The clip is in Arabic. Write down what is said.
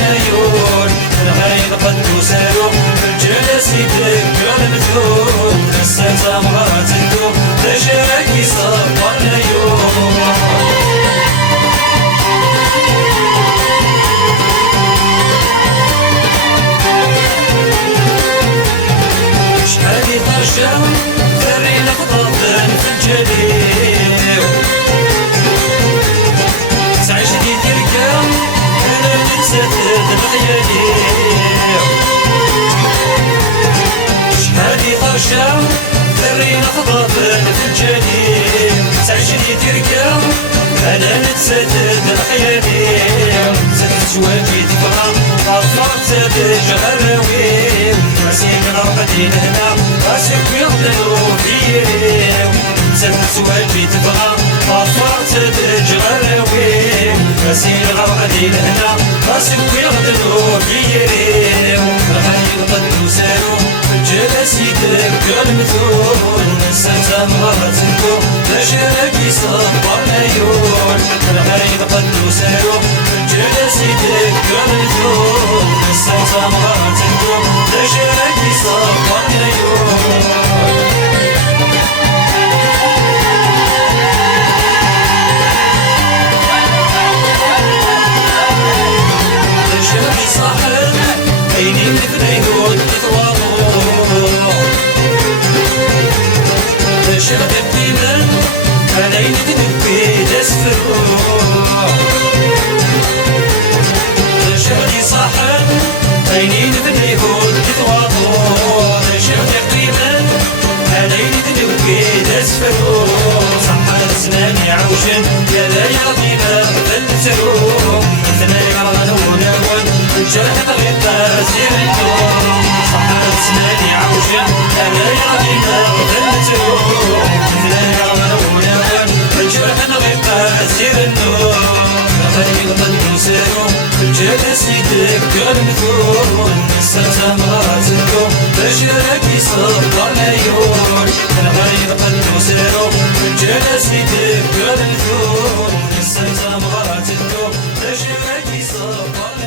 نيون الغريب قد تسالو الجلس يدق المثلون السلطة مرات الدوم تشاكي صبر نيون شحال طرشا فرينا خطابا في الجليل تعيش دي تركا انا نتسدد بخيالي شحال طرشا فرينا خطابا في الجليل تعيش دي تركا انا نتسدد بخيالي زدت شوافي تبغى غفرت بجهراوي راسي رقدي لهنا راسك يغدلو فيا زدت شوافي تبغى غفرت بجهراوي راسي رقدي لهنا راسك يغدلو فيا الغالي قد وسالو الجلس يدق المثول نسيت مرات الكون تشاكي صبر نيون الغريب قد وسالو الجلس يدق المثول نسيت مرات الكون تشاكي صبر نيون شغل الدماء علي ندبي تسفروع شغلي صاحب عيني نبني هون تتواضع شغل الدماء علي ندبي تسفروع صحة سناني عوجن يا لا يا ضيبا فلتروع ثناني مرغن ونوان الجرح بغيطة زيرتو صحة سناني عوجن يا لا يا ضيبا فلتروع الجلس يدق المثول نسيت مرات الكون تشاكي صبر نيون الغريب قد وسالو الجلس يدق المثول نسيت مرات الكون تشاكي صبر